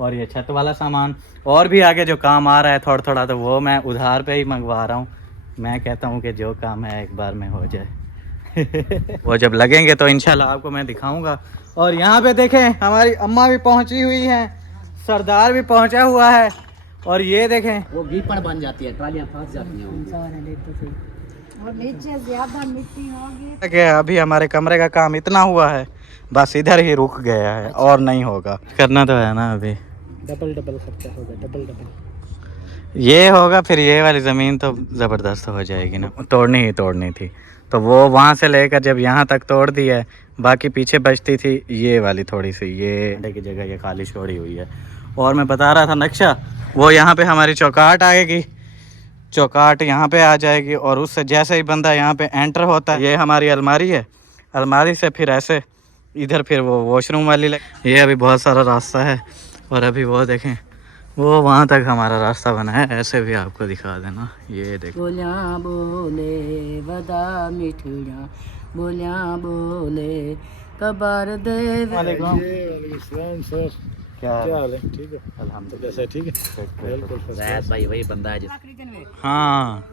और ये छत वाला सामान और भी आगे जो काम आ रहा है थोड़ा थोड़ा, तो वो मैं उधार पे ही मंगवा रहा हूँ। मैं कहता हूँ कि जो काम है एक बार में हो जाए। वो जब लगेंगे तो इंशाल्लाह आपको मैं दिखाऊंगा। और यहाँ पे देखें हमारी अम्मा भी पहुँची हुई है, सरदार भी पहुँचा हुआ है। और ये देखें वो गीपड़ बन जाती है, ट्रालियां फंस जाती हैं। और नीचे ज्यादा मिट्टी होगी। कि अभी हमारे कमरे का काम इतना हुआ है, बस इधर ही रुक गया है और नहीं होगा। करना तो है ना अभी, डबल खर्चा होगा, डबल। ये होगा फिर ये वाली ज़मीन तो ज़बरदस्त हो जाएगी ना। तोड़नी थी तो वो वहाँ से लेकर जब यहाँ तक तोड़ दी है, बाकी पीछे बचती थी ये वाली थोड़ी सी, ये की जगह ये खाली छोड़ी हुई है। और मैं बता रहा था नक्शा, वो यहाँ पे हमारी चौकाट आएगी, चौकाट यहाँ पे आ जाएगी। और उससे जैसे ही बंदा यहाँ पे एंटर होता है, ये हमारी अलमारी है, अलमारी से फिर ऐसे इधर फिर वो वॉशरूम वाली ये अभी बहुत सारा रास्ता है। और अभी वो देखें वो वहाँ तक हमारा रास्ता बना है, ऐसे भी आपको दिखा देना। ये देखो बोलिया बोले वदा मिठड़ा, बोलिया बोले कबार दे। सर क्या हाल है? ठीक है अल्हम्दुलिल्लाह, ठीक है। बिल्कुल जैद भाई वही बंदा है हाँ,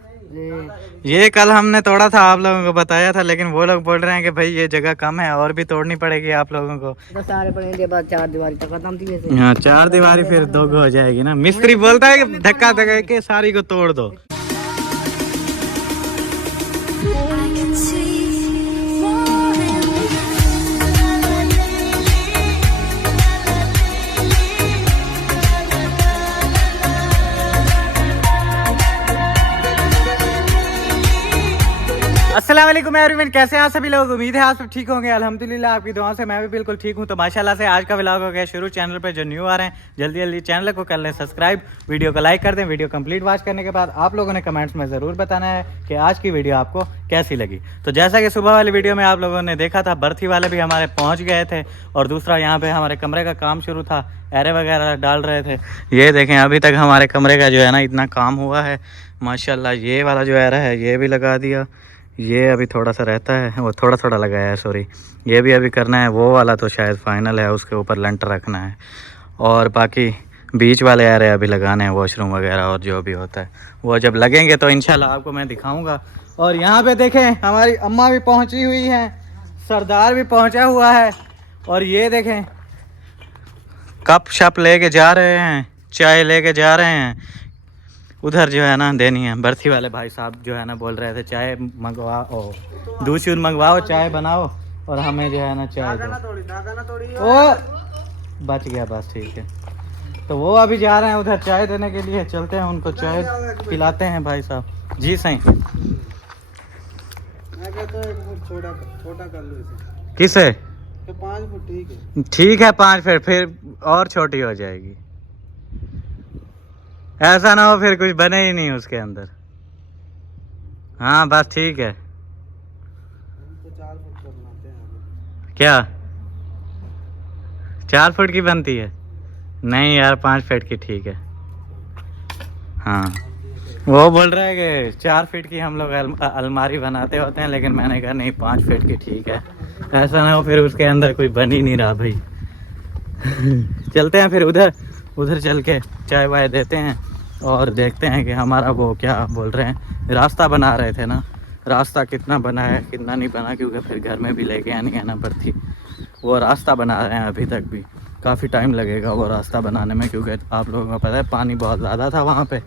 ये कल हमने तोड़ा था, आप लोगों को बताया था, लेकिन वो लोग बोल रहे हैं कि भाई ये जगह कम है और भी तोड़नी पड़ेगी आप लोगों को। सारे पढ़ने के बाद 4 दीवारी तक खत्म थी वैसे। हाँ, 4 दीवारी फिर 2 हो जाएगी ना। मिस्त्री बोलता है कि धक्का धक्का के सारी को तोड़ दो। अस्सलाम वालेकुम एवरीवन, कैसे हैं आप सभी लोग? उम्मीद है आप सब ठीक होंगे। अल्हम्दुलिल्लाह आपकी दुआ से मैं भी बिल्कुल ठीक हूं। तो माशाल्लाह से आज का व्लॉग हो गया शुरू। चैनल पे जो न्यू आ रहे हैं जल्दी जल्दी चैनल को कर लें सब्सक्राइब, वीडियो को लाइक कर दें। वीडियो कंप्लीट वॉच करने के बाद आप लोगों ने कमेंट्स में ज़रूर बताना है कि आज की वीडियो आपको कैसी लगी। तो जैसा कि सुबह वाली वीडियो में आप लोगों ने देखा था, बर्थी वाले भी हमारे पहुँच गए थे। और दूसरा यहाँ पर हमारे कमरे का काम शुरू था, एरे वगैरह डाल रहे थे। ये देखें अभी तक हमारे कमरे का जो है ना इतना काम हुआ है माशाल्लाह। ये वाला जो एरा है ये भी लगा दिया, ये अभी थोड़ा सा रहता है, वो थोड़ा थोड़ा लगाया है, सॉरी। ये भी अभी करना है, वो वाला तो शायद फाइनल है, उसके ऊपर लंटर रखना है। और बाकी बीच वाले एरे अभी लगाने हैं, वॉशरूम वगैरह और जो भी होता है वो जब लगेंगे तो इंशाल्लाह आपको मैं दिखाऊंगा। और यहाँ पे देखें हमारी अम्मा भी पहुँची हुई हैं, सरदार भी पहुँचा हुआ है। और ये देखें कप शप लेके जा रहे हैं, चाय लेके जा रहे हैं। उधर जो है ना देनी है, बर्थी वाले भाई साहब जो है ना बोल रहे थे चाय मंगवाओ, दूध शूध मंगवाओ, चाय बनाओ और हमें जो है ना चाय दो। ओ बच गया, बस ठीक है। तो वो अभी जा रहे हैं उधर चाय देने के लिए, चलते हैं उनको चाय पिलाते हैं भाई साहब। जी सही। किसे? 5 फुट ठीक है। ठीक है 5 फीट, फिर और छोटी हो जाएगी। ऐसा ना हो फिर कुछ बने ही नहीं उसके अंदर। हाँ बस ठीक है। तो 4 फुट का बनाते हैं। क्या 4 फुट की बनती है? नहीं यार 5 फीट की ठीक है। हाँ वो बोल रहा है कि 4 फीट की हम लोग अलमारी बनाते होते हैं, लेकिन मैंने कहा नहीं 5 फीट की ठीक है। ऐसा ना हो फिर उसके अंदर कोई बन ही नहीं रहा भाई। चलते हैं फिर उधर चल के चाय वाय देते हैं और देखते हैं कि हमारा वो क्या बोल रहे हैं, रास्ता बना रहे थे ना, रास्ता कितना बना है कितना नहीं बना, क्योंकि फिर घर में भी लेके आनी है ना बर्थी। वो रास्ता बना रहे हैं, अभी तक भी काफ़ी टाइम लगेगा वो रास्ता बनाने में, क्योंकि आप लोगों को पता है पानी बहुत ज़्यादा था वहाँ पे।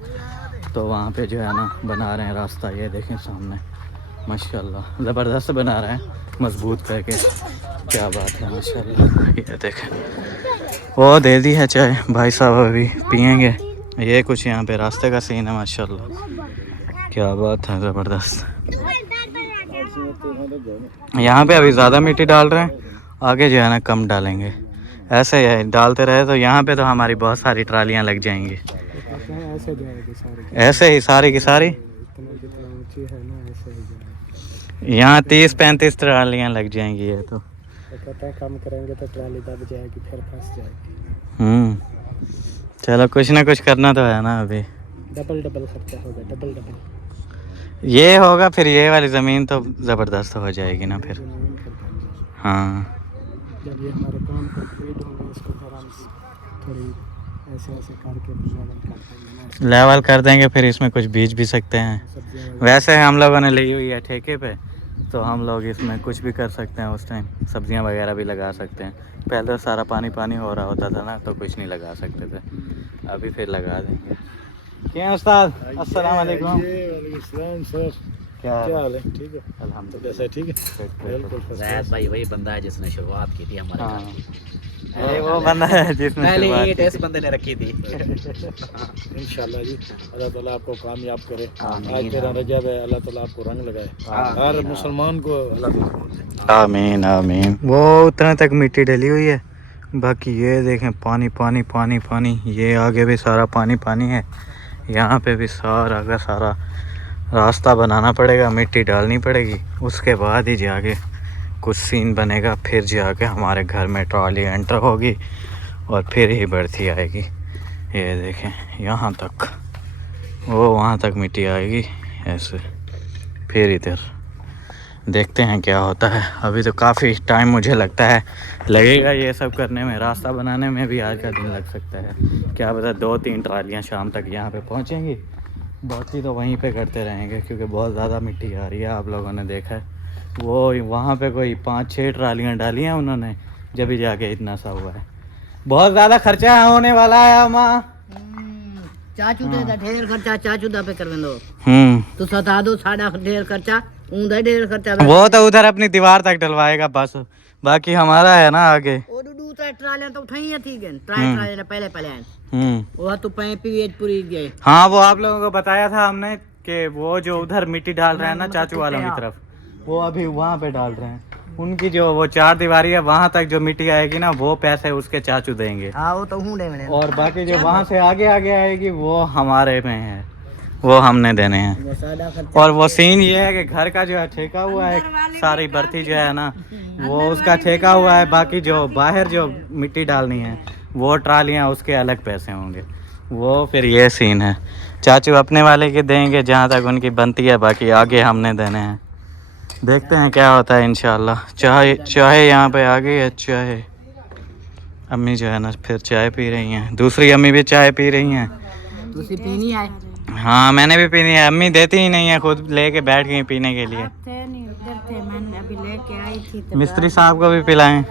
तो वहाँ पे जो है ना बना रहे हैं रास्ता। ये देखें सामने माशाल्लाह ज़बरदस्त बना रहे हैं, मजबूत करके। क्या बात है माशाल्लाह। ये देखें वो दे दी है चाय भाई साहब, अभी पियेंगे। ये कुछ यहाँ पे रास्ते का सीन है माशाल्लाह। क्या बात है ज़बरदस्त। यहाँ पे अभी ज़्यादा मिट्टी डाल रहे हैं, आगे जो है ना कम डालेंगे। ऐसे ही है, डालते रहे तो यहाँ पे तो हमारी बहुत सारी ट्रालियाँ लग जाएंगी। ऐसे ही सारी की सारी यहाँ 30-35 ट्रालियाँ लग जाएंगी। ये तो कम करेंगे तो ट्राली दब जाएगी, फिर फंस जाएगी। चलो कुछ ना कुछ करना तो है ना अभी। डबल खर्चा होगा, डबल। ये होगा फिर ये वाली ज़मीन तो ज़बरदस्त हो जाएगी ना फिर। हाँ जब ये हमारे काम कंप्लीट होंगे इसको फिर हम थोड़ी ऐसे ऐसे करके लेवल कर देंगे ना, लेवल कर देंगे, फिर इसमें कुछ बीज भी सकते हैं। सब्जियाँ वैसे हम लोगों ने ली हुई है ठेके पे, तो हम लोग इसमें कुछ भी कर सकते हैं। उस टाइम सब्जियां वगैरह भी लगा सकते हैं। पहले तो सारा पानी पानी हो रहा होता था ना, तो कुछ नहीं लगा सकते थे। अभी फिर लगा देंगे। क्या उस्ताद, अस्सलाम वालेकुम। सर क्या क्या हाल है? ठीक है अल्हम्दुलिल्लाह। जैसे ठीक है बिल्कुल। जैद भाई वही बंदा है जिसने शुरुआत की थी हमारे हाँ, घर की। अरे वो बंदा है जिसने पहले शुरुआत ईंट की इस थी। बंदे ने रखी थी। इंशाल्लाह जी, अल्लाह ताला आपको कामयाब करे। आमीन, आज तेरा रजब है, अल्लाह ताला आपको रंग लगाए। हर मुसलमान को अल्लाह आमीन आमीन। वो उतना तक मिट्टी डली हुई है, बाकी ये देखें पानी पानी पानी पानी। ये आगे भी सारा पानी पानी है, यहाँ पे भी सारा का सारा रास्ता बनाना पड़ेगा, मिट्टी डालनी पड़ेगी, उसके बाद ही जाके कुछ सीन बनेगा। फिर जाके हमारे घर में ट्रॉली एंटर होगी और फिर ही बढ़ती आएगी। ये देखें यहाँ तक, वो वहाँ तक मिट्टी आएगी ऐसे। फिर इधर देखते हैं क्या होता है। अभी तो काफ़ी टाइम मुझे लगता है लगेगा ये सब करने में। रास्ता बनाने में भी आज का दिन लग सकता है। क्या पता 2-3 ट्रालियाँ शाम तक यहाँ पे पहुँचेंगी, बाकी तो वहीं पे करते रहेंगे, क्योंकि बहुत ज़्यादा मिट्टी आ रही है। आप लोगों ने देखा है वो वहाँ पे कोई 5-6 ट्रालियाँ डाली हैं उन्होंने, जब भी जाके इतना सा हुआ है। बहुत ज़्यादा खर्चा होने वाला है माँ। चाचू दे दा ढेर खर्चा चाचू दा पे करवे दो तो सता दो साडा ढेर खर्चा ऊंदा ढेर खर्चा वो तो उधर अपनी दीवार तक डलवाएगा बस, बाकी हमारा है ना आगे। ओ दूसरा ट्राले तो उठाई थी गन ट्राले पहले पहले वो तो पैपी पूरी गए। हाँ, वो आप लोगों को बताया था हमने कि वो जो उधर मिट्टी डाल रहे हैं ना चाचू वालों की तरफ, वो अभी वहाँ पे डाल रहे हैं। उनकी जो वो 4 दीवारी है, वहाँ तक जो मिट्टी आएगी ना, वो पैसे उसके चाचू देंगे। हाँ वो तो हूँ मैंने। और बाकी जो वहाँ से आगे आगे आएगी वो हमारे में है, वो हमने देने हैं। साडा खर्चा और वो सीन ये है कि घर का जो है ठेका हुआ है, सारी बर्ती जो है ना वो उसका ठेका हुआ है। बाकी जो बाहर जो मिट्टी डालनी है वो ट्रालियाँ उसके अलग पैसे होंगे। वो फिर ये सीन है, चाचू अपने वाले के देंगे जहाँ तक उनकी बनती है, बाकी आगे हमने देने हैं। देखते हैं क्या होता है इंशाल्लाह। चाय यहाँ पे आ गई है। चाय अम्मी जो है ना फिर चाय पी रही हैं, दूसरी अम्मी भी चाय पी रही हैं। तुसी पीनी है हाँ मैंने भी पीनी है, अम्मी देती ही नहीं है, खुद लेके बैठ गई पीने के लिए। थे नहीं उधर थे मैंने अभी लेके आई थी तो मिस्त्री साहब को भी पिलाएं।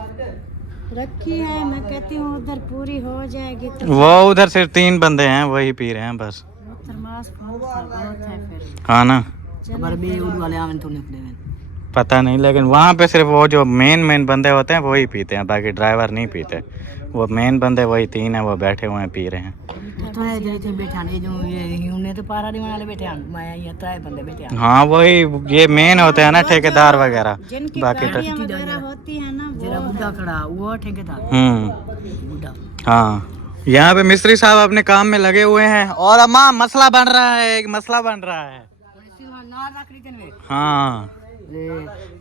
रखी है। मैं कहती हूँ उधर पूरी हो जाएगी तो वो उधर सिर्फ 3 बंदे हैं, वही पी रहे हैं बस। थर्मास बहुत है फिर हाँ ना, खबर भी उड़ वाले आवन तो निकले पता नहीं, लेकिन वहाँ पे सिर्फ वो जो मेन बंदे होते हैं वही पीते हैं, बाकी ड्राइवर नहीं पीते। वो मेन बंदे वही 3 हैं, वो बैठे हुए हैं पी रहे हैं। तो है जे बैठा नहीं जो ये उन्हें तो पारा नहीं वाले बैठे हैं, मैं ये तो है बंदे बैठे हैं हाँ वही ये मेन होते हैं ना ठेकेदार वगैरह। जिनकी बाकी गाड़ियां वगैरह होती है ना जरा बुढ़ा खड़ा वो ठेकेदार बुढ़ा। हाँ, यहाँ पे मिस्त्री साहब अपने काम में लगे हुए हैं। और अम्मा मसला बन रहा है, एक मसला बन रहा है। हाँ,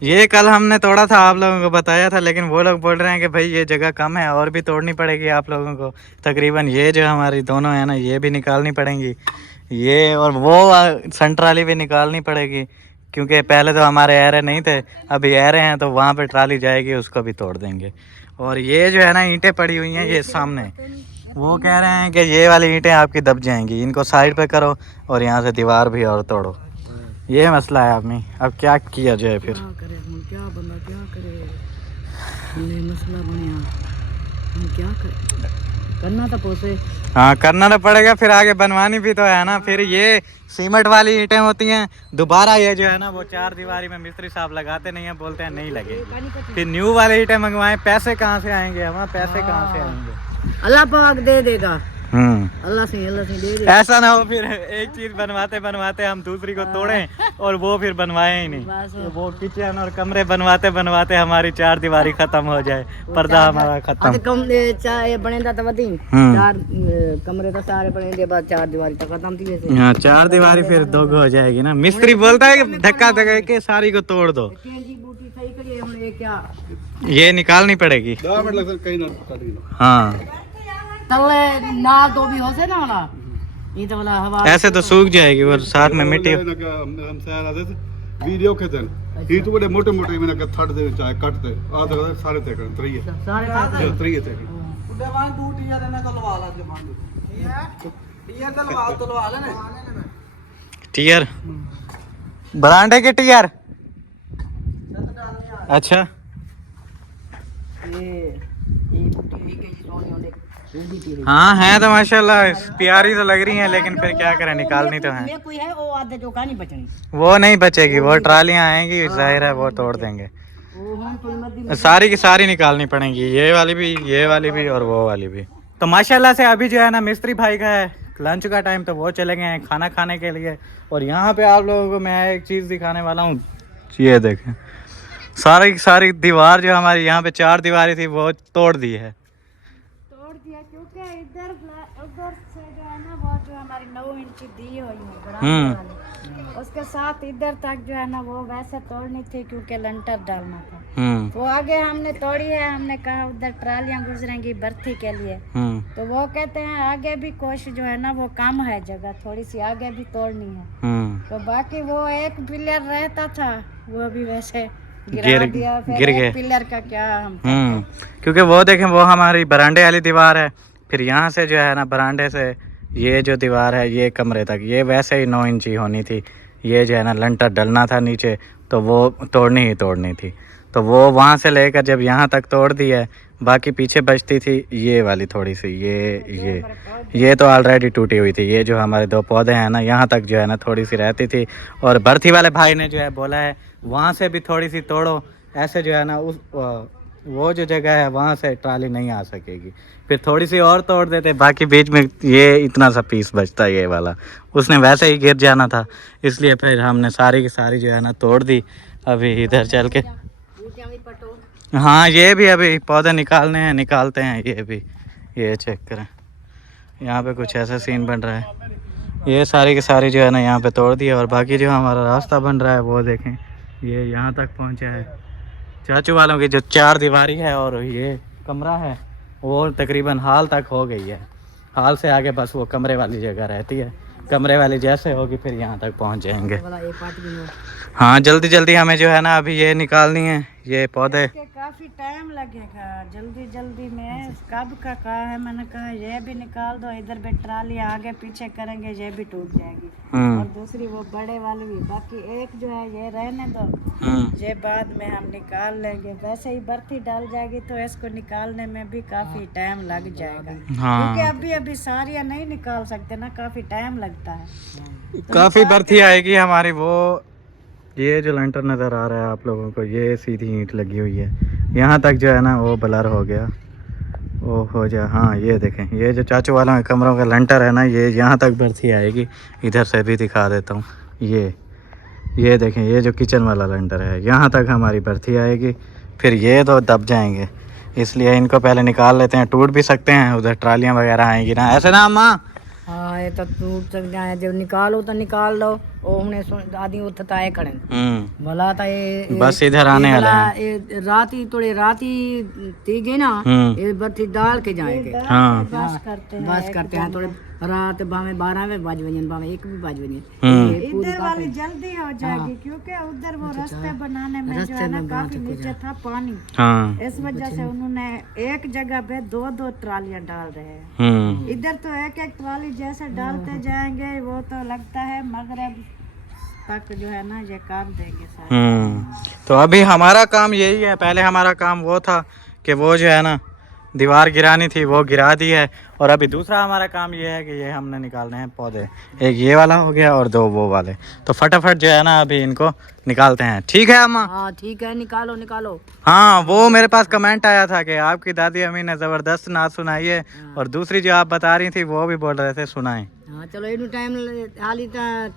ये कल हमने तोड़ा था, आप लोगों को बताया था, लेकिन वो लोग बोल रहे हैं कि भाई ये जगह कम है और भी तोड़नी पड़ेगी आप लोगों को। तकरीबन ये जो हमारी दोनों है ना, ये भी निकालनी पड़ेंगी, ये और वो संट्राली भी निकालनी पड़ेगी, क्योंकि पहले तो हमारे एरे नहीं थे, अभी एरे हैं, तो वहाँ पे ट्राली जाएगी, उसको भी तोड़ देंगे। और ये जो है ना ईंटें पड़ी हुई हैं ये सामने, वो कह रहे हैं कि ये वाली ईंटें आपकी दब जाएंगी, इनको साइड पे करो और यहाँ से दीवार भी और तोड़ो। ये मसला है आदमी, अब क्या किया जाए फिर। क्या करे हम, क्या बंदा क्या करे, ये मसला बनिया हम क्या करें, करना तो पोसे। हाँ करना तो पड़ेगा, फिर आगे बनवानी भी तो है ना। फिर ये सीमेंट वाली ईंटें होती हैं, दोबारा ये जो है ना वो 4 दीवारी में मिस्त्री साहब लगाते नहीं हैं, बोलते हैं नहीं लगेगी। फिर न्यू वाली ईंटें मंगवाएं, पैसे कहाँ से आएंगे हमारे, पैसे कहाँ से आएंगे। अल्लाह पाक दे देगा, अल्लाह से दे देगा। ऐसा ना हो फिर एक चीज बनवाते बनवाते हम दूसरी को तोड़ें और वो फिर बनवाए ही नहीं। वो किचन और कमरे बनवाते बनवाते हमारी 4 दीवारी खत्म हो जाए, पर्दा हमारा खत्म। कम चाहे बने तो वधी 4 कमरे तो सारे बने के बाद 4 दीवारी तक खत्म थी वैसे। हाँ 4 दीवारी फिर 2 हो जाएगी ना। मिस्त्री बोलता है कि धक्का धक्का के सारी को तोड़ दो, ये निकालनी पड़ेगी। हाँ तले नाल तो भी हो से ना वाला ये तो वाला हवा ऐसे तो सूख जाएगी और साथ में मिट्टी। वीडियो के दिन ये तो बड़े मोटे मोटे मैंने थड़ दे चाहे कट दे आधा सारे तक 3 सारे थे टीयर बरांडे के टीयर। अच्छा हाँ है तो माशाल्लाह प्यारी तो लग रही हैं, लेकिन फिर क्या करें, निकालनी तो है। कोई है वो आधे चौका नहीं बचनी। वो नहीं बचेगी, वो ट्रालियां आएंगी जाहिर है वो तोड़ देंगे। वो हम तो मध्य सारी की सारी निकालनी पड़ेंगी, ये वाली भी, ये वाली भी और वो वाली भी। तो माशाल्लाह से अभी जो है ना मिस्त्री भाई का है लंच का टाइम, तो वो चले गए हैं खाना खाने के लिए। और यहाँ पे आप लोगों को मैं एक चीज़ दिखाने वाला हूँ, ये देखें सारी की सारी दीवार जो हमारी यहाँ पे 4 दीवारें थी वो तोड़ दी है। तोड़ दिया क्योंकि इधर उधर से जो है ना वो जो हमारी 9 इंच दी हुई है बराबर वाली, उसके साथ इधर तक जो है ना वो वैसे तोड़नी थी क्योंकि लंटर डालना था। वो आगे हमने तोड़ी है, हमने कहा उधर ट्रालियां गुजरेंगी बर्थी के लिए, तो वो कहते हैं आगे भी कुछ जो है ना वो कम है जगह, थोड़ी सी आगे भी तोड़नी है। तो बाकी वो एक पिलर रहता था वो भी वैसे गिर दिया, फिर एक पिलर का क्या हम क्योंकि वो देखें वो हमारी बरांडे वाली दीवार है, फिर यहाँ से जो है ना बरांडे से ये जो दीवार है ये कमरे तक ये वैसे ही 9 इंची होनी थी, ये जो है ना लंटर डलना था नीचे, तो वो तोड़नी ही तोड़नी थी। तो वो वहाँ से लेकर जब यहाँ तक तोड़ दी है, बाकी पीछे बचती थी ये वाली थोड़ी सी, ये तो ऑलरेडी टूटी हुई थी। ये जो हमारे 2 पौधे हैं ना यहाँ तक जो है ना थोड़ी सी रहती थी, और बर्थी वाले भाई ने जो है बोला है वहाँ से भी थोड़ी सी तोड़ो, ऐसे जो है ना उस वो जो जगह है वहाँ से ट्राली नहीं आ सकेगी, फिर थोड़ी सी और तोड़ देते, बाकी बीच में ये इतना सा पीस बचता ये वाला, उसने वैसे ही गिर जाना था, इसलिए फिर हमने सारी की सारी जो है ना तोड़ दी। अभी इधर चल के हाँ ये भी अभी पौधे निकालने हैं, निकालते हैं ये भी। ये चेक करें यहाँ पे कुछ ऐसा सीन बन रहा है, ये सारी की सारी जो है ना यहाँ पे तोड़ दी है, और बाकी जो हमारा रास्ता बन रहा है वो देखें ये यहाँ तक पहुँचा है। चाचू वालों की जो 4 दीवारी है और ये कमरा है वो तकरीबन हाल तक हो गई है, हाल से आगे बस वो कमरे वाली जगह रहती है, कमरे वाली जैसे होगी फिर यहाँ तक पहुँच जाएंगे। हाँ जल्दी जल्दी हमें जो है ना अभी ये निकालनी है ये पौधे। काफी टाइम लगेगा, जल्दी जल्दी में कब का कहा है, मैंने कहा ये भी निकाल दो, इधर भी ट्राली आगे पीछे करेंगे ये भी टूट जाएगी, और दूसरी वो बड़े वाली भी, बाकी एक जो है ये रहने दो, ये बाद में हम निकाल लेंगे। वैसे ही बर्थी डाल जाएगी तो इसको निकालने में भी काफी टाइम लग जाएगा, क्योंकि अभी अभी सारियाँ नहीं निकाल सकते ना, काफी टाइम लगता है। काफी बर्थी आएगी हमारी। वो ये जो लंटर नज़र आ रहा है आप लोगों को, ये सीधी ईंट लगी हुई है, यहाँ तक जो है ना वो ब्लर हो गया, वो हो जाए। हाँ ये देखें ये जो चाचू वालों के कमरों का लंटर है ना ये यहाँ तक बर्थी आएगी। इधर से भी दिखा देता हूँ, ये देखें ये जो किचन वाला लंटर है यहाँ तक हमारी बर्थी आएगी, फिर ये तो दब जाएंगे, इसलिए इनको पहले निकाल लेते हैं, टूट भी सकते हैं, उधर ट्रालियाँ वगैरह आएंगी ना, ऐसे ना अम्मा। हाँ ये तो टूट सकते हैं, जब निकालो तो निकाल लो, उन्हें आदि उठताए खड़े भला था ये बस इधर आने वाले हैं, रात ही थोड़ी रात ही थी गई ना, ये बर्थी डाल के जाएंगे। हाँ बस करते हैं थोड़े रात भावे 12 बज बजे भावे 1 भी बज बजे, इधर वाली जल्दी हो जाएगी क्योंकि उधर वो रास्ते बनाने में जो है ना काफी नीचे था पानी, इस वजह से उन्होंने एक जगह पे 2-2 ट्रालियां डाल रहे हैं। इधर तो एक ट्राली जैसे डालते जाएंगे वो तो लगता है मगरब तक जो है ना ये काम देंगे सारे। तो अभी हमारा काम यही है, पहले हमारा काम वो था कि वो जो है ना दीवार गिरानी थी वो गिरा दी है, और अभी दूसरा हमारा काम ये है कि ये हमने निकालने हैं पौधे, एक ये वाला हो गया और 2 वो वाले, तो फटाफट जो है ना अभी इनको निकालते हैं। ठीक है अम्मा? हाँ ठीक है, निकालो निकालो। हाँ वो मेरे पास कमेंट आया था कि आपकी दादी अम्मी ने ज़बरदस्त नाच सुनाई है, और दूसरी जो आप बता रही थी वो भी बोल रहे थे सुनाएं। हाँ चलो इनू टाइम हाली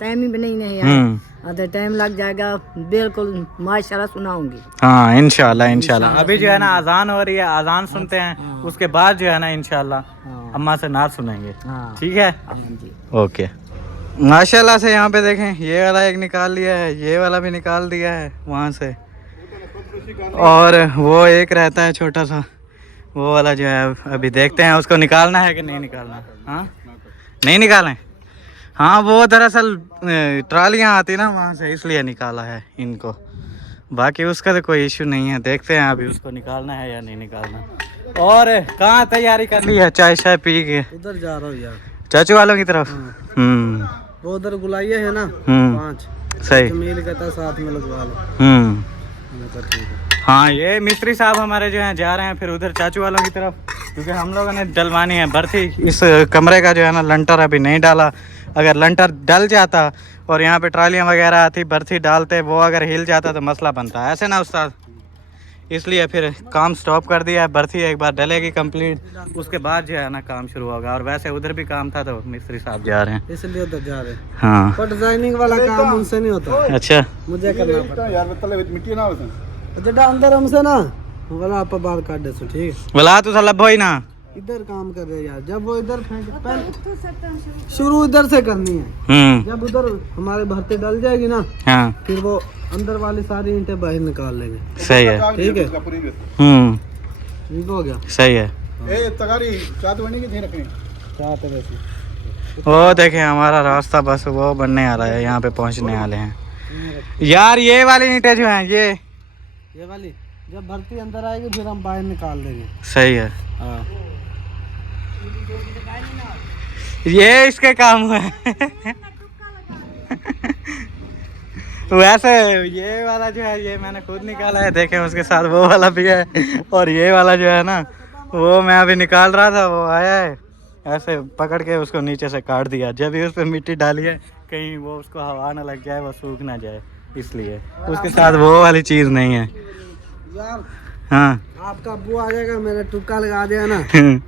टाइम ही नहीं है, तो टाइम लग जाएगा, बिल्कुल माशाल्लाह सुनाऊंगी। हाँ इंशाल्लाह अभी जो है ना अजान हो रही है, अजान सुनते हैं, उसके बाद जो है ना इंशाल्लाह अम्मा से नाच सुनेंगे। ठीक है ओके। माशाल्लाह से यहाँ पे देखें ये वाला एक निकाल लिया है, ये वाला भी निकाल दिया है वहाँ से, और वो एक रहता है छोटा सा, वो वाला जो है अभी देखते हैं उसको निकालना है कि नहीं निकालना। हाँ नहीं निकालें, हाँ वो दरअसल ट्रालियाँ आती ना वहाँ से, इसलिए निकाला है इनको, बाकी उसका तो कोई इशू नहीं है, देखते हैं अभी उसको निकालना है या नहीं निकालना। और कहाँ तैयारी कर ली है चाय शाय पी के? उधर जा रहा हूँ यार, चाचू वालों की तरफ। वो उधर गुलाइया है ना 5, सही। मिल कहता साथ में लगवा लो। मैं कहा ठीक है। हाँ ये मिस्त्री साहब हमारे जो हैं जा रहे हैं फिर उधर चाचू वालों की तरफ, क्योंकि हम लोगों ने डलवानी है बर्थी। इस कमरे का जो है ना लंटर अभी नहीं डाला, अगर लंटर डल जाता और यहाँ पे ट्रालियाँ वगैरह आती बर्थी डालते, वो अगर हिल जाता तो मसला बनता है, ऐसे ना उस्ताद। इसलिए फिर काम स्टॉप कर दिया है, बर्थी एक बार डलेगी कंप्लीट, उसके बाद जो है ना काम शुरू होगा। और वैसे उधर भी काम था तो मिस्त्री साहब जा रहे हैं, इसलिए उधर जा रहे हैं। हाँ पर डिजाइनिंग वाला काम उनसे नहीं होता। अच्छा मुझे करना पड़ता यार, जड़ा अंदर हमसे ना वाला आप बाल काट दे सो, ठीक है? बोला तो साला भाई ना इधर काम कर रहे यार, जब वो इधर पहले शुरू इधर से करनी है, जब उधर हमारे भरते डल जाएगी ना, हाँ फिर वो अंदर वाली सारी ईंटें बाहर निकाल लेंगे। सही है, ठीक है, ठीक हो गया। सही है। वो देखें हमारा रास्ता बस वो बनने आ रहा है, यहाँ पे पहुँचने वाले हैं यार। ये वाली ईंटें जो हैं ये वाली जब भरती अंदर आएगी फिर हम बाहर निकाल देंगे। सही है। हाँ ये इसके काम हुए वैसे ये वाला जो है ये मैंने खुद निकाला है, देखें उसके साथ वो वाला भी है, और ये वाला जो है ना वो मैं अभी निकाल रहा था, वो आया है ऐसे पकड़ के उसको नीचे से काट दिया। जब भी उस पर मिट्टी डाली है कहीं वो उसको हवा ना लग जाए, वो सूख ना जाए, इसलिए उसके साथ वो वाली चीज़ नहीं है यार। हाँ आपका अब्बू आ जाएगा, मेरा टुक्का लगा दिया ना,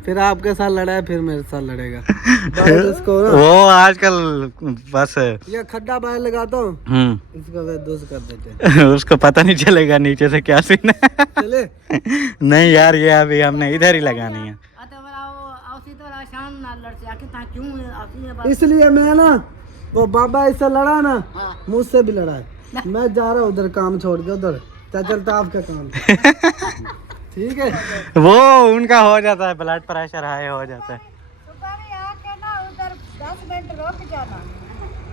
फिर आपके साथ लड़ा फिर मेरे साथ लड़ेगा। इसको ना वो आजकल बस ये खड्डा बाहर लगाता हूँ, इसको वे दोस्त कर देते हैं। उसको पता नहीं चलेगा नीचे से क्या सीन है। चले नहीं यार ये अभी हमने इधर ही लगानी है। इसलिए मैं ना वो बाबा इससे लड़ा ना, मुझसे भी लड़ा है। मैं जा रहा हूँ उधर काम छोड़ के, उधर चलता आपका काम। ठीक है, वो उनका हो जाता है, ब्लड प्रेशर हाई हो जाता है। सुबह में आके ना उधर 10 मिनट रुक जाना,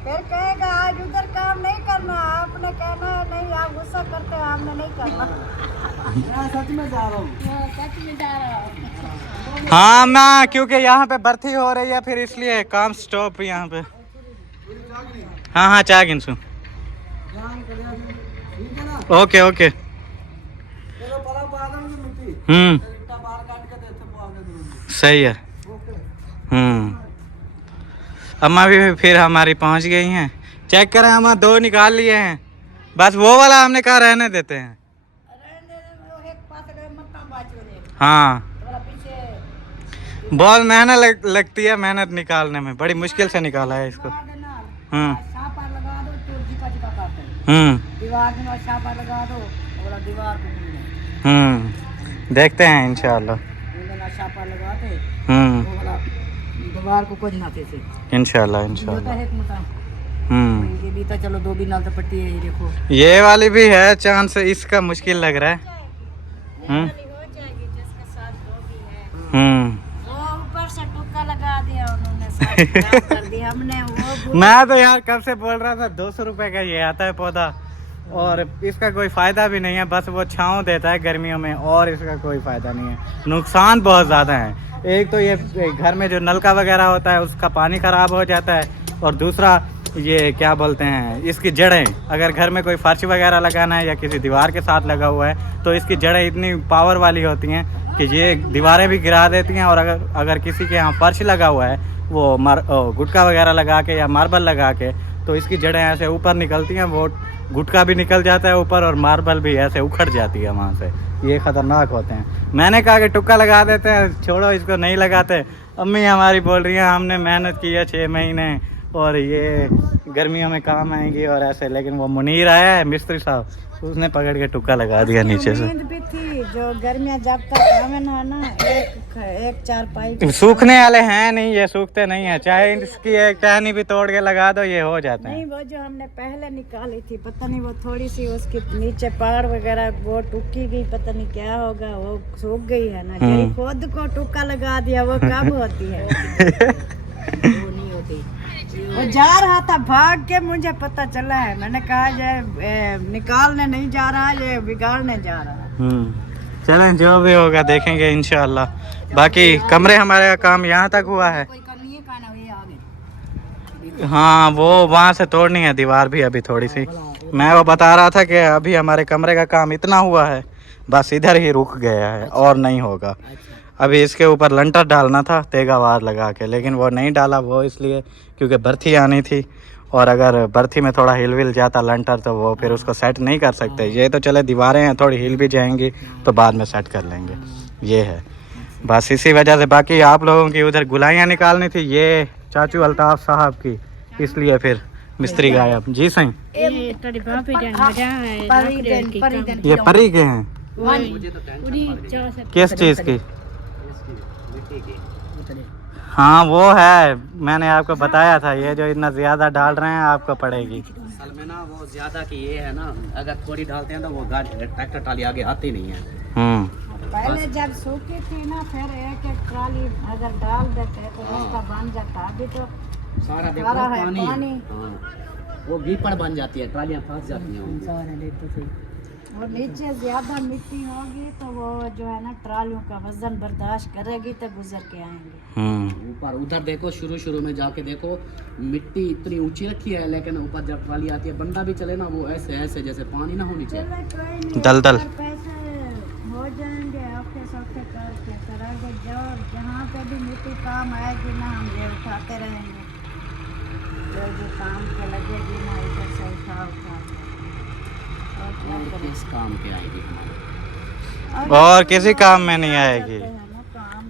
फिर कहेगा आज उधर काम नहीं करना, आपने कहना नहीं, आप गुस्सा करते हैं, आपने नहीं करना। मैं सच में जा रहा हूँ। सच में जा रहा हूँ। हाँ मैं क्योंकि यहाँ पे भर्ती हो रही है फिर इसलिए काम स्टॉप यहाँ पे। हाँ हाँ चाय गिनसू। Okay okay. सही है। अम्मा भी फिर हमारी पहुंच गई हैं। चेक करें, हम 2 निकाल लिए हैं, बस वो वाला हमने कहा रहने देते हैं। हाँ बहुत मेहनत लगती है, मेहनत निकालने में बड़ी मुश्किल से निकाला है इसको। देखते हैं इंशाल्लाह। इंशाल्लाह इंशाल्लाह। ये भी तो चलो 2 भी नाल तो पट्टी है, देखो ये वाली भी है चांस, इसका मुश्किल लग रहा है। ऊपर से टुक्का लगा दिया उन्होंने, साथ खराब कर दिया हमने। वो मैं तो यार कब से बोल रहा था 200 रुपए का ये आता है पौधा, और इसका कोई फ़ायदा भी नहीं है, बस वो छांव देता है गर्मियों में, और इसका कोई फ़ायदा नहीं है। नुकसान बहुत ज़्यादा है, एक तो ये घर में जो नलका वगैरह होता है उसका पानी ख़राब हो जाता है, और दूसरा ये क्या बोलते हैं इसकी जड़ें, अगर घर में कोई फर्श वगैरह लगाना है या किसी दीवार के साथ लगा हुआ है तो इसकी जड़ें इतनी पावर वाली होती हैं कि ये दीवारें भी गिरा देती हैं। और अगर किसी के यहाँ फर्श लगा हुआ है वो गुटका वगैरह लगा के या मार्बल लगा के, तो इसकी जड़ें ऐसे ऊपर निकलती हैं, वो गुटका भी निकल जाता है ऊपर और मार्बल भी ऐसे उखड़ जाती है वहाँ से। ये ख़तरनाक होते हैं। मैंने कहा कि टुक्का लगा देते हैं, छोड़ो इसको नहीं लगाते। अम्मी हमारी बोल रही है हमने मेहनत की है 6 महीने और ये गर्मियों में काम आएंगी और ऐसे, लेकिन वो मुनीर आया है मिस्त्री साहब, उसने पकड़ के टुक्का लगा दिया नीचे से। नींद भी थी, जो गर्मियाँ जब तक आवन हो ना, एक 4 पाई सूखने वाले हैं नहीं, ये सूखते नहीं है, चाहे इसकी एक टहनी भी तोड़ के लगा दो ये हो जाते हैं। नहीं, वो जो हमने पहले निकाली थी, पता नहीं वो थोड़ी सी उसके नीचे पार वगैरह वो टूकी गई, पता नहीं क्या होगा, वो सूख गई है ना। यही खुद को टुक्का लगा दिया, वो कब होती है? वो नहीं होती। वो जा रहा था भाग के, मुझे पता चला है। मैंने कहा ये निकालने नहीं जा रहा, ये बिगाड़ने जा रहा है। चलें जो भी होगा देखेंगे इंशाल्लाह। बाकी कमरे हमारे का काम यहाँ तक हुआ है। कोई करनी है खाना, ये आगे हाँ वो वहाँ से तोड़नी है दीवार भी अभी थोड़ी सी। मैं वो बता रहा था कि अभी हमारे कमरे का काम इतना हुआ है, बस इधर ही रुक गया है और नहीं होगा। अभी इसके ऊपर लंटर डालना था तेगावार लगा के, लेकिन वो नहीं डाला। वो इसलिए क्योंकि बर्थी आनी थी, और अगर बर्थी में थोड़ा हिल विल जाता लंटर तो वो फिर उसको सेट नहीं कर सकते। ये तो चले दीवारें हैं, थोड़ी हिल भी जाएंगी तो बाद में सेट कर लेंगे। ये है बस इसी वजह से। बाकी आप लोगों की उधर गुलाइयाँ निकालनी थी, ये चाचू अल्ताफ़ साहब की, इसलिए फिर मिस्त्री गायब। जी सही। ये परी के हैं किस चीज़ की? हाँ वो है, मैंने आपको बताया था, ये जो इतना ज़्यादा डाल रहे हैं आपको पड़ेगी। असल में ना वो ज्यादा की ये है ना, अगर थोड़ी डालते हैं तो वो गाड़ी ट्रैक्टर ट्राली आगे आती नहीं है। पहले जब सूखी थी ना, फिर एक एक ट्राली अगर डाल देते तो उसका बन जाता। अभी तो सारा देखो सारा है पानी, पानी। हाँ, वो गीपड़ बन जाती है, ट्रालियाँ फंस जाती हैं। और नीचे ज्यादा मिट्टी होगी तो वो जो है ना ट्रालियों का वजन बर्दाश्त करेगी तो गुजर के आएंगे। ऊपर उधर देखो, शुरू में जाके देखो, मिट्टी इतनी ऊंची रखी है, लेकिन ऊपर जब ट्राली आती है बंदा भी चले ना, वो ऐसे ऐसे जैसे पानी ना होनी चाहिए। दलदल पैसे हो जाएंगे औखे सौखे करके करागे, जहाँ पे भी मिट्टी काम आएगी ना हम ये उठाते रहेंगे, जो काम पे लगेगी ना इधर से उठा किस काम के आएगी हमारे? और किसी काम में नहीं आएगी,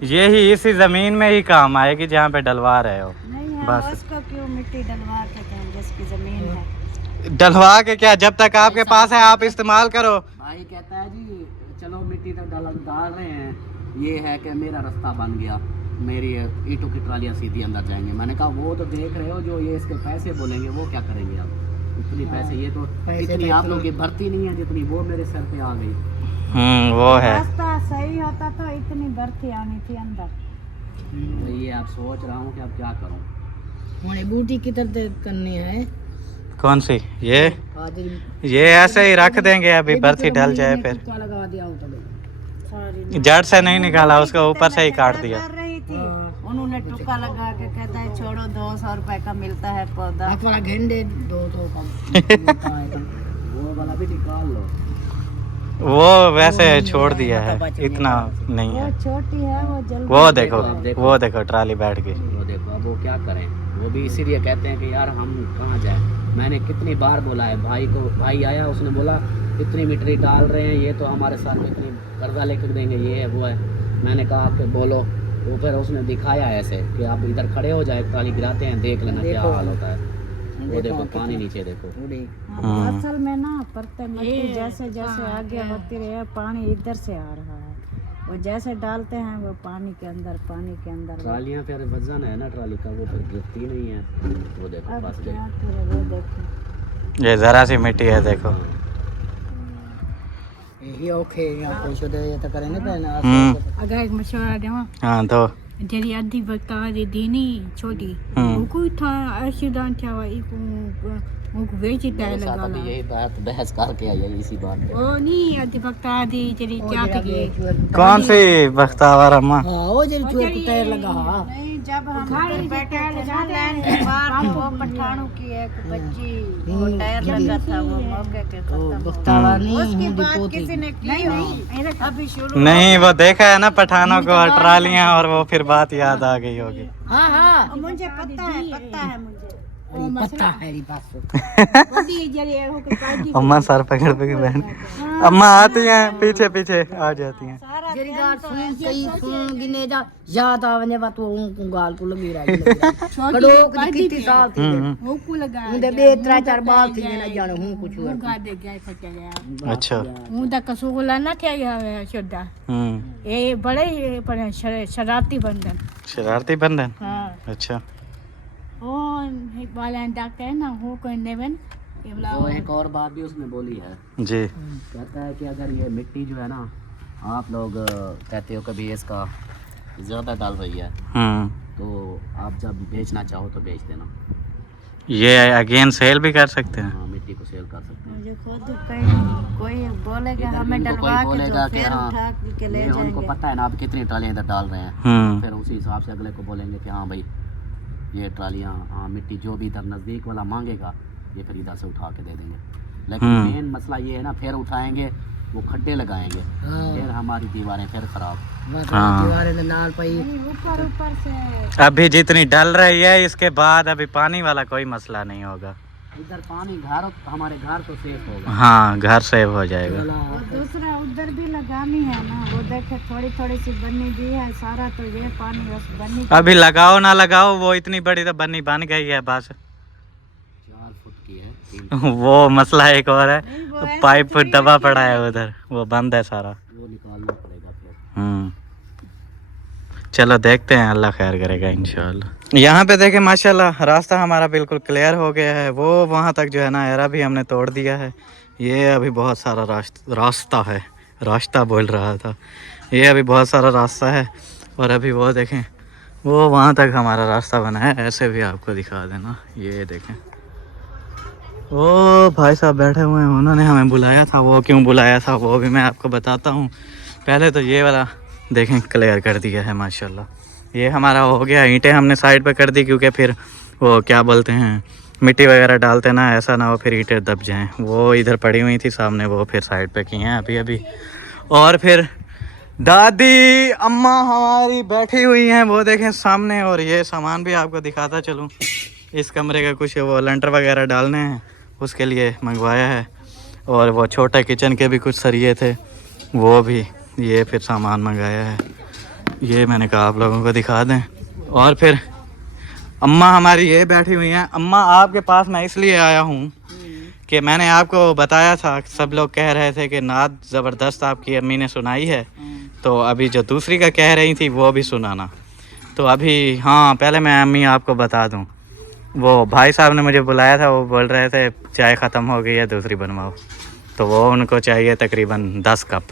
यही इसी ज़मीन में ही काम आएगी जहाँ पे डलवा रहे हो। नहीं है बस उसको क्यों मिट्टी डलवा के दें जिसकी जमीन है? डलवा के क्या, जब तक आपके पास है आप इस्तेमाल करो। भाई कहता है जी चलो मिट्टी तक डाल रहे हैं, ये है कि मेरा रास्ता बन गया, मेरी ईंटों की ट्रालियाँ सीधी अंदर जाएंगे। मैंने कहा वो तो देख रहे हो, जो ये इसके पैसे बोलेंगे वो क्या करेंगे आप? इतनी पैसे, ये तो इतनी आप लोगों की भर्ती नहीं है जितनी वो मेरे सर पे आ गई। वो है। रास्ता सही होता तो इतनी बर्फी आनी थी अंदर। तो ये आप सोच रहा हूँ कि अब क्या करूँ। हमारी बूटी किधर करनी है? कौन सी? ये ऐसे ही रख देंगे, अभी बर्फी ढल जाए फिर। लगा दिया जड़ से नहीं निकाला, उसको ऊपर से ही काट दिया। कर रही थी, उन्होंने टुक्का लगा के कहता है छोड़ो 200 रुपए का मिलता है पौधा। वाला घेंडे 200 का वो वाला भी निकाल लो। वो वैसे छोड़ दिया है, इतना नहीं वो है। छोटी है, वो जल्दी। वो देखो ट्राली बैठ गई। वो देखो अब वो क्या करें, वो भी इसीलिए कहते हैं कि यार हम कहाँ जाएं। मैंने कितनी बार बोला है भाई को, भाई आया उसने बोला इतनी मिट्टी डाल रहे हैं, ये तो हमारे साथ में इतनी कर्जा लेकर देंगे, ये है वो है। मैंने कहा कि बोलो, वो फिर उसने दिखाया ऐसे कि आप इधर खड़े हो जाए, ट्राली गिराते हैं, देख लेना क्या हाल होता है। वो देखो पानी नीचे देखो। असल में ना पत्ते मिट्टी जैसे जैसे आगे होती रही है, पानी इधर से आ रहा है, वो जैसे डालते हैं वो पानी के अंदर ट्रालियाँ फिर वजन है ना ट्राली का, वो फिर गिरती नहीं है। वो देखो अब पास क्या करे, वो देखो ये जरा सी मिट्टी है देखो। यही ओके यहाँ कोई छोटे ये तो करे नहीं पहना। अगर एक मशवरा देवा, हाँ तो जेरी अद्धी बता दे दीनी छोटी, वो कोई था एक्सीडेंट था, वो वेची टाइल साथ लगा अभी यही बात बहस करके आई है इसी बात पे। ओ नहीं अद्धी बता दी जेरी क्या थी। कौन सी बख्तावर अम्मा? हाँ वो जरी छोटे टायर लगा। नहीं जब हम उधर बैठे थे ना लैंड के बाहर, वो पठानों की एक बच्ची वो टायर लगा था, वो मौके के खत्म हो गई। उसकी बात किसी ने की नहीं, अभी शुरू नहीं, वो देखा है ना पठानों को और ट्रालियाँ, और वो फिर बात याद आ गई होगी। हाँ हाँ मुझे पता है मुझे पता है बस। अम्मा सर पकड़ पकड़ बैठ, अम्मा आती हैं पीछे पीछे आ जाती हैं। जेरी गाल सुन गिने जा याद आवने बात वो उनको गाल को लगी रही। कड़ोक दी कितनी साल थी वो को लगा मुंडे बे 3-4 बाल थी ना जाने हूं कुछ वो गा दे गया फटे गया। अच्छा। मुंडा कसुगुला ना थे शुद्धा ये बड़े पर शरारती बंधन। शरारती बंधन। हाँ अच्छा। ओ एक वाला डॉक्टर है ना, वो कोई नेवन ये वाला। वो एक और बात भी उसने बोली है जी। कहता है कि अगर ये मिट्टी जो है ना, आप लोग कहते हो कभी इसका ज़्यादा डाल रही है, तो आप जब बेचना चाहो तो बेच देना। ये अगेन सेल भी कर सकते हैं। हाँ, मिट्टी को सेल कर सकते हैं। मुझे खुद कोई बोलेगा हमें इनको डलवा कोई के बोलेगा तो कि फिर हाँ, उठा के ले ये उनको जाएंगे। पता है ना आप कितनी ट्रालियाँ इधर डाल रहे हैं, फिर उसी हिसाब से अगले को बोलेंगे कि हाँ भाई ये ट्रालियाँ, हाँ मिट्टी जो भी इधर नज़दीक वाला मांगेगा ये फिर इधर से उठा के दे देंगे। लेकिन मेन मसला ये है ना, फिर उठाएंगे वो खड्डे लगाएंगे, फिर हमारी दीवारें फिर खराब। दीवारें नाल पाई नहीं, ऊपर ऊपर से अभी जितनी डल रही है इसके बाद अभी पानी वाला कोई मसला नहीं होगा। इधर पानी घर, हमारे घर तो सेफ होगा। हाँ, घर सेव हो जाएगा। और दूसरा उधर भी लगानी है ना, वो देखे थोड़ी थोड़ी सी बन्नी दी है, सारा तो ये पानी उस बन्नी अभी लगाओ ना लगाओ, वो इतनी बड़ी तो बन्नी बन गई है बस। 4 फुट की है, 3 वो मसला एक और है, नहीं, वो ऐसे पाइप थोड़ी दबा पड़ा है उधर, वो बंद है सारा। वो निकालना पड़ेगा फिर। चलो देखते हैं, अल्लाह खैर करेगा इंशाल्लाह। यहाँ पे देखें माशाल्लाह रास्ता हमारा बिल्कुल क्लियर हो गया है। वो वहाँ तक जो है ना एरा भी हमने तोड़ दिया है। ये अभी बहुत सारा रास्ता है, रास्ता बोल रहा था, ये अभी बहुत सारा रास्ता है। और अभी वो देखें वो वहाँ तक हमारा रास्ता बना है। ऐसे भी आपको दिखा देना, ये देखें वो भाई साहब बैठे हुए हैं, उन्होंने हमें बुलाया था। वो क्यों बुलाया था वो भी मैं आपको बताता हूँ। पहले तो ये वाला देखें क्लियर कर दिया है माशाल्लाह। ये हमारा हो गया, ईंटें हमने साइड पे कर दी क्योंकि फिर वो क्या बोलते हैं मिट्टी वगैरह डालते ना, ऐसा ना हो फिर ईंटें दब जाएं। वो इधर पड़ी हुई थी सामने, वो फिर साइड पे की हैं अभी अभी। और फिर दादी अम्मा हमारी बैठी हुई हैं, वो देखें सामने। और ये सामान भी आपको दिखाता चलूँ, इस कमरे का कुछ वो लंटर वगैरह डालने हैं उसके लिए मंगवाया है। और वो छोटे किचन के भी कुछ सरिये थे, वो भी ये फिर सामान मंगाया है। ये मैंने कहा आप लोगों को दिखा दें। और फिर अम्मा हमारी ये बैठी हुई हैं। अम्मा आपके पास मैं इसलिए आया हूँ कि मैंने आपको बताया था, सब लोग कह रहे थे कि नात ज़बरदस्त आपकी अम्मी ने सुनाई है, तो अभी जो दूसरी का कह रही थी वो भी सुनाना। तो अभी हाँ, पहले मैं अम्मी आपको बता दूँ, वो भाई साहब ने मुझे बुलाया था, वो बोल रहे थे चाय ख़त्म हो गई है दूसरी बनवाओ। तो वो उनको चाहिए तकरीबन 10 कप।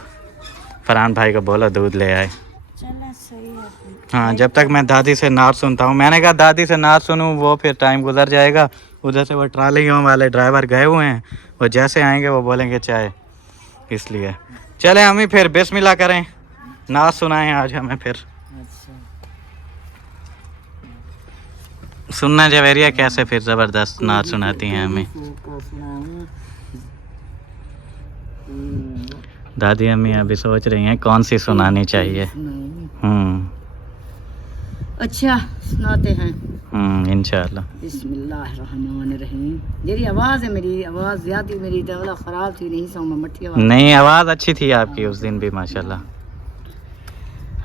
फरहान भाई को बोला दूध ले आए। चला सही है फिर। हाँ, जब तक मैं दादी से नात सुनता हूँ, मैंने कहा दादी से नात सुनूँ वो फिर टाइम गुजर जाएगा। उधर से वो ट्रालियों वाले ड्राइवर गए हुए हैं, वो जैसे आएंगे वो बोलेंगे चाय, इसलिए चले हमें फिर बिस्मिल्लाह करें, नात सुनाएं आज हमें फिर। अच्छा सुनना जवेरिया कैसे फिर ज़बरदस्त नात सुनाती हैं हमें दादी अम्मी। अभी सोच रही हैं कौन सी सुनानी चाहिए। अच्छा सुनाते हैं। इंशाल्लाह। बिस्मिल्लाहिर्रहमानिर्रहीम। मेरी आवाज़ है, मेरी आवाज़ ज़्यादा मेरी दौला ख़राब थी, नहीं सौ मट्ठी आवाज़। नहीं, आवाज़ अच्छी थी आपकी उस दिन भी माशाल्लाह।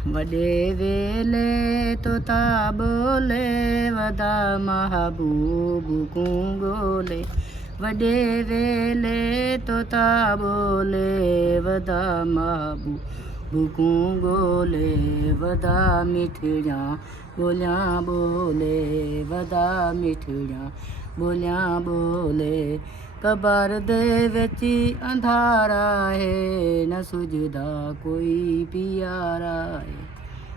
वडे वेले तो ता बोले वदा महबूब को गोले, वडे वेले तो ता बोले वदा महबूब को गोले, वदा मिठड़िया बोलिया बोले, वदा मिठड़िया बोलिया बोले। कबर दे विच अंधारा है, न सुझदा कोई प्यारा है।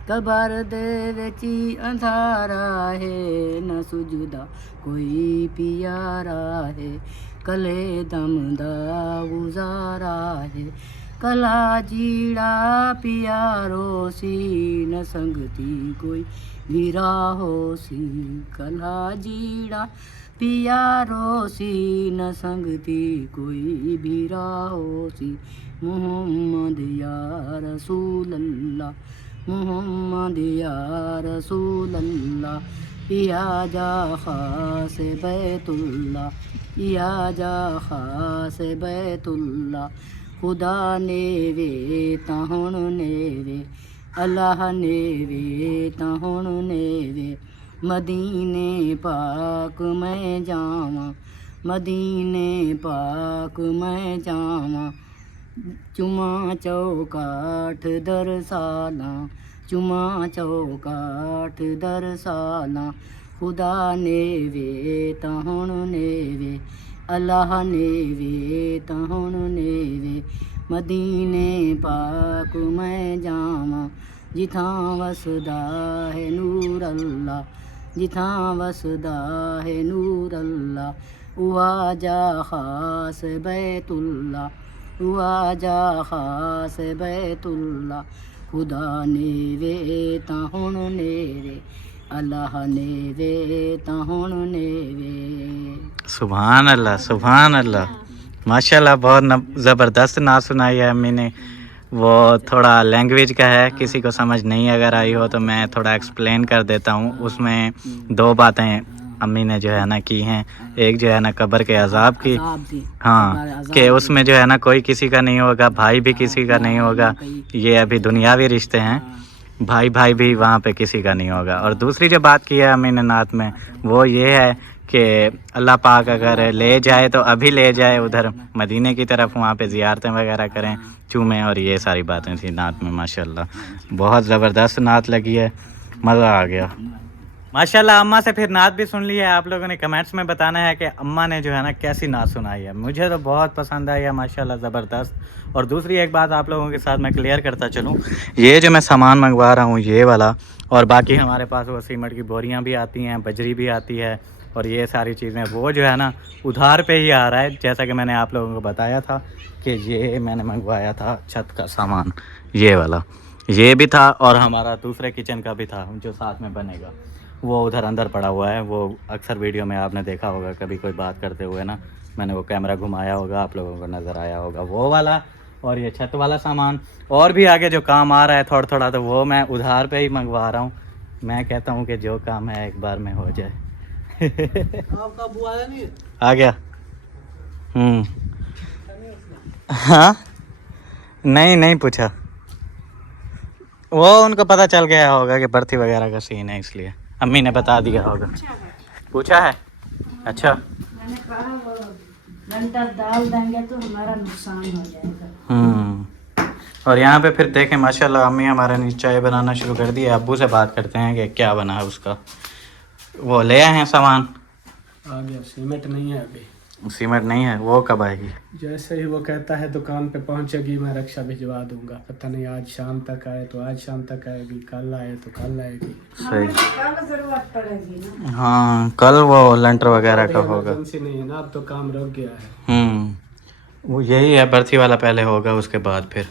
कबर दे विच अंधारा है, न सुझदा कोई प्यारा है। कले दम दा गुजारा है, कला जीड़ा प्यारो सी, न संगती कोई वीरा हो सी। कला जीड़ा प्यारो सी, न संगती कोई भीरा हो सी। मोहम्मद या रसूल अल्लाह, मोहम्मद या रसूल अल्लाह। या जा खास बैतुल्ला, या जा खास बैतुल्ला। खुदा ने वे ताहुन ने वे, अल्लाह ने वे ताहुन ने वे। मदीने पाक मैं जावा, मदीने पाक मैं जावा। चुमा चौकाठ दरसाला, चुमा चौकाठ दरसाला। खुदा ने वे ताहुन ने वे, अल्लाह ने वे ताहुन ने वे। मदीने पाक मैं जावा, जिथां वसदा है नूर अल्लाह, जिथा वसदा है नूर अल्लाह वाजा खास बैतुल्ला वाजा खास बैतुल्ला खुदा ने वे ताहुण ने वे अल्लाह ने वे ताहुण ने वे। सुभान अल्लाह, सुभान अल्लाह, माशाल्लाह। बहुत ज़बरदस्त नात सुनाई है अम्मी ने। वो थोड़ा लैंग्वेज का है, किसी को समझ नहीं अगर आई हो तो मैं थोड़ा एक्सप्लेन कर देता हूँ। उसमें दो बातें अम्मी ने जो है ना की हैं। एक जो है ना कब्र के अजाब की, हाँ, कि उसमें जो है ना कोई किसी का नहीं होगा, भाई भी किसी का नहीं होगा। ये अभी दुनियावी रिश्ते हैं, भाई भाई भी वहाँ पे किसी का नहीं होगा। और दूसरी जो बात की है अम्मी ने नात में वो ये है कि अल्लाह पाक अगर ले जाए तो अभी ले जाए उधर मदीने की तरफ, वहाँ पे ज़ियारतें वगैरह करें, चूमें, और ये सारी बातें थी नात में। माशाल्लाह बहुत ज़बरदस्त नात लगी है, मज़ा आ गया माशाल्लाह। अम्मा से फिर नात भी सुन ली है। आप लोगों ने कमेंट्स में बताना है कि अम्मा ने जो है ना कैसी नात सुनाई है। मुझे तो बहुत पसंद आई है माशाल्लाह, ज़बरदस्त। और दूसरी एक बात आप लोगों के साथ मैं क्लियर करता चलूँ, ये जो मैं सामान मंगवा रहा हूँ ये वाला, और बाकी हमारे पास वो सीमेंट की बोरियाँ भी आती हैं, बजरी भी आती है, और ये सारी चीज़ें वो जो है ना उधार पे ही आ रहा है। जैसा कि मैंने आप लोगों को बताया था कि ये मैंने मंगवाया था छत का सामान, ये वाला, ये भी था, और हमारा दूसरे किचन का भी था जो साथ में बनेगा, वो उधर अंदर पड़ा हुआ है। वो अक्सर वीडियो में आपने देखा होगा कभी कोई बात करते हुए ना, मैंने वो कैमरा घुमाया होगा, आप लोगों को नज़र आया होगा वो वाला। और ये छत वाला सामान और भी आगे जो काम आ रहा है थोड़ा थोड़ा, तो वो मैं उधार पे ही मंगवा रहा हूँ। मैं कहता हूँ कि जो काम है एक बार में हो जाए। आपका बुआ आया नहीं? आ गया। हाँ, नहीं पूछा, वो उनको पता चल गया होगा कि बर्थी वगैरह का सीन है, इसलिए अम्मी ने बता दिया होगा। पूछा है? अच्छा। मैंने कहा वो लंटर डाल देंगे तो हमारा नुकसान हो जाएगा। और यहाँ पे फिर देखें माशाल्लाह अम्मी हमारे ने चाय बनाना शुरू कर दिया। अब्बू से बात करते हैं कि क्या बना है उसका। वो ले आए हैं सामान? आ गया, सीमेंट नहीं है अभी। सीमेंट नहीं है, वो कब आएगी? जैसे ही वो कहता है दुकान पे पहुंचेगी मैं रक्षा भिजवा दूंगा। पता नहीं आज शाम तक आए तो आज शाम तक आएगी, कल आए तो कल आएगी। सही। कल जरूरत पड़ेगी ना। हाँ, कल वो लंटर वगैरह का होगा। इमरजेंसी नहीं है ना, अब तो काम रुक गया है। वो यही है, बर्थी वाला पहले होगा, उसके बाद फिर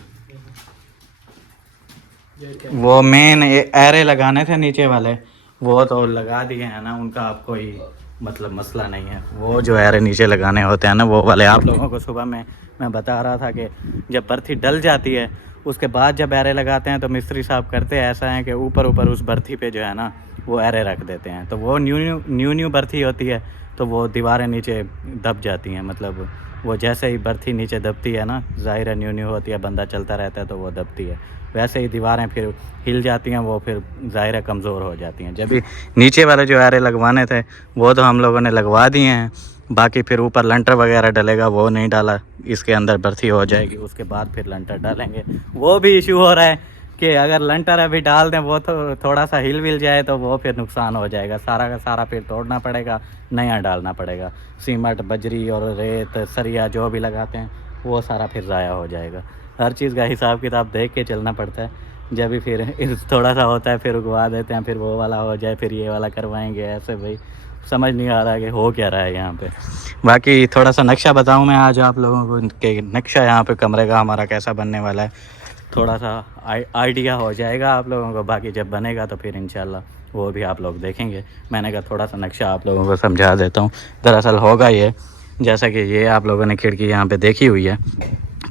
वो मेन एरे लगाने थे नीचे वाले, वो तो लगा दिए हैं ना, उनका अब कोई मतलब मसला नहीं है। वो जो एरे नीचे लगाने होते हैं ना वो वाले, आप लोगों को सुबह में मैं बता रहा था कि जब बर्थी डल जाती है उसके बाद जब एरे लगाते हैं तो मिस्त्री साहब करते ऐसा है कि ऊपर उस बर्थी पे जो है ना वो एरे रख देते हैं। तो वो न्यू बर्थी होती है तो वो दीवारें नीचे दब जाती हैं, मतलब वो जैसे ही बर्थी नीचे दबती है ना, ज़ाहिर है न्यू होती है, बंदा चलता रहता है तो वो दबती है, वैसे ही दीवारें फिर हिल जाती हैं, वो फिर ज़ाहिर है कमज़ोर हो जाती हैं। जब भी नीचे वाले जो एरे लगवाने थे वो तो हम लोगों ने लगवा दिए हैं, बाकी फिर ऊपर लंटर वगैरह डलेगा वो नहीं डाला, इसके अंदर बर्थी हो जाएगी, उसके बाद फिर लंटर डालेंगे। वो भी इशू हो रहा है कि अगर लंटर अभी डाल दें वो तो थोड़ा सा हिल विल जाए तो वो फिर नुकसान हो जाएगा, सारा का सारा फिर तोड़ना पड़ेगा, नया डालना पड़ेगा। सीमेंट, बजरी और रेत, सरिया जो भी लगाते हैं वो सारा फिर ज़ाया हो जाएगा। हर चीज़ का हिसाब किताब देख के चलना पड़ता है। जब भी फिर थोड़ा सा होता है फिर उगवा देते हैं, फिर वो वाला हो जाए फिर ये वाला करवाएंगे, ऐसे भाई समझ नहीं आ रहा कि हो क्या रहा है यहाँ पे। बाकी थोड़ा सा नक्शा बताऊँ मैं आज आप लोगों को कि नक्शा यहाँ पे कमरे का हमारा कैसा बनने वाला है, थोड़ा सा आइडिया हो जाएगा आप लोगों को। बाकी जब बनेगा तो फिर इंशाल्लाह वो भी आप लोग देखेंगे। मैंने कहा थोड़ा सा नक्शा आप लोगों को समझा देता हूँ। दरअसल होगा ये, जैसा कि ये आप लोगों ने खिड़की यहाँ पे देखी हुई है,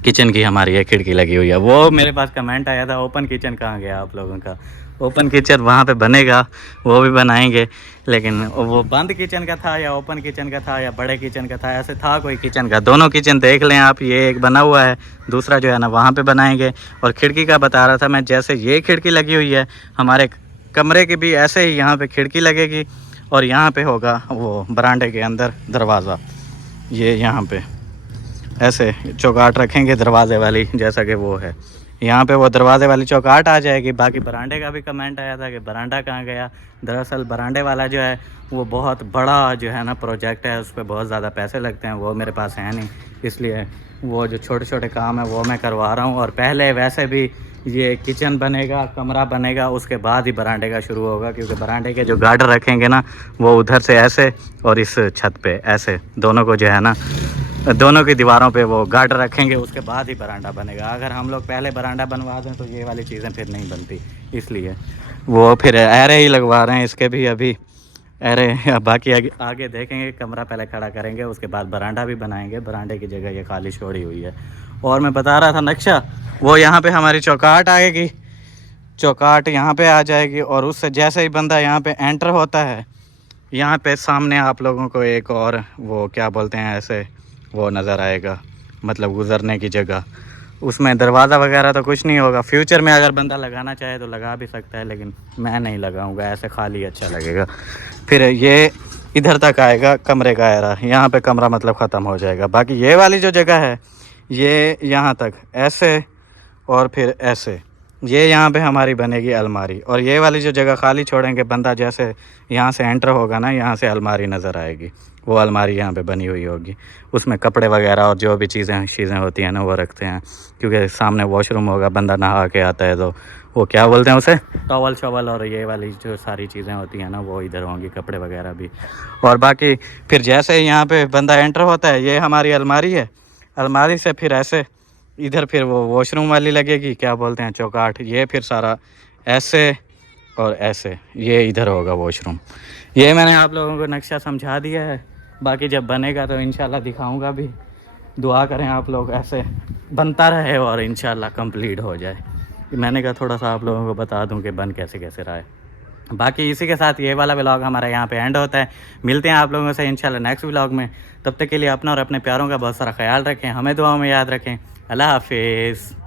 किचन की हमारी ये खिड़की लगी हुई है। वो मेरे पास कमेंट आया था ओपन किचन कहाँ गया आप लोगों का। ओपन किचन वहाँ पे बनेगा, वो भी बनाएंगे, लेकिन वो बंद किचन का था या ओपन किचन का था या बड़े किचन का था, ऐसे था कोई किचन का। दोनों किचन देख लें आप, ये एक बना हुआ है, दूसरा जो है ना वहाँ पे बनाएंगे। और खिड़की का बता रहा था मैं, जैसे ये खिड़की लगी हुई है हमारे कमरे की भी ऐसे ही यहाँ पे खिड़की लगेगी, और यहाँ पे होगा वो बरामदे के अंदर दरवाज़ा, ये यहाँ पे ऐसे चौकाट रखेंगे दरवाजे वाली, जैसा कि वो है यहाँ पे वो दरवाजे वाली चौकाट आ जाएगी। बाकी बरामदे का भी कमेंट आया था कि बरामदा कहाँ गया। दरअसल बरामदे वाला जो है वो बहुत बड़ा जो है ना प्रोजेक्ट है, उस पर बहुत ज़्यादा पैसे लगते हैं, वो मेरे पास है नहीं, इसलिए वो जो छोटे छोटे काम है वो मैं करवा रहा हूँ। और पहले वैसे भी ये किचन बनेगा, कमरा बनेगा, उसके बाद ही बरांडे का शुरू होगा, क्योंकि बरांडे के जो गार्डर रखेंगे ना वो उधर से ऐसे और इस छत पे ऐसे दोनों को जो है ना, दोनों की दीवारों पे वो गार्डर रखेंगे, उसके बाद ही बरांडा बनेगा। अगर हम लोग पहले बरांडा बनवा दें तो ये वाली चीज़ें फिर नहीं बनती, इसलिए वो फिर ऐरे ही लगवा रहे हैं इसके भी अभी। अरे बाकी आगे देखेंगे, कमरा पहले खड़ा करेंगे, उसके बाद बरांडा भी बनाएंगे। बरांडे की जगह ये खाली छोड़ी हुई है। और मैं बता रहा था नक्शा, वो यहाँ पे हमारी चौकाट आएगी, चौकाट यहाँ पे आ जाएगी, और उससे जैसे ही बंदा यहाँ पे एंटर होता है, यहाँ पे सामने आप लोगों को एक और वो क्या बोलते हैं ऐसे वो नज़र आएगा, मतलब गुज़रने की जगह। उसमें दरवाज़ा वगैरह तो कुछ नहीं होगा। फ्यूचर में अगर बंदा लगाना चाहे तो लगा भी सकता है, लेकिन मैं नहीं लगाऊंगा, ऐसे खाली अच्छा लगेगा। फिर ये इधर तक आएगा कमरे का एरा, यहाँ पे कमरा मतलब ख़त्म हो जाएगा। बाकी ये वाली जो जगह है ये यहाँ तक ऐसे और फिर ऐसे, ये यहाँ पे हमारी बनेगी अलमारी। और ये वाली जो जगह खाली छोड़ेंगे, बंदा जैसे यहाँ से एंटर होगा ना, यहाँ से अलमारी नज़र आएगी, वो अलमारी यहाँ पे बनी हुई होगी। उसमें कपड़े वगैरह और जो भी चीज़ें होती हैं ना वो रखते हैं, क्योंकि सामने वॉशरूम होगा, बंदा नहा के आता है तो वो क्या बोलते हैं उसे, टॉवल शॉवल और ये वाली जो सारी चीज़ें होती हैं ना वो इधर होंगी, कपड़े वगैरह भी। और बाकी फिर जैसे यहाँ पे बंदा एंटर होता है, ये हमारी अलमारी है, अलमारी से फिर ऐसे इधर फिर वो वॉशरूम वाली लगेगी, क्या बोलते हैं चौकाट, ये फिर सारा ऐसे और ऐसे, ये इधर होगा वॉशरूम। ये मैंने आप लोगों को नक्शा समझा दिया है, बाकी जब बनेगा तो इंशाल्लाह दिखाऊंगा भी। दुआ करें आप लोग ऐसे बनता रहे और इंशाल्लाह कंप्लीट हो जाए। मैंने कहा थोड़ा सा आप लोगों को बता दूं कि बन कैसे कैसे रहा है। बाकी इसी के साथ ये वाला व्लॉग हमारा यहाँ पे एंड होता है। मिलते हैं आप लोगों से इंशाल्लाह नेक्स्ट व्लॉग में। तब तक के लिए अपना और अपने प्यारों का बहुत सारा ख्याल रखें, हमें दुआओं में याद रखें। अल्लाह हाफिज़।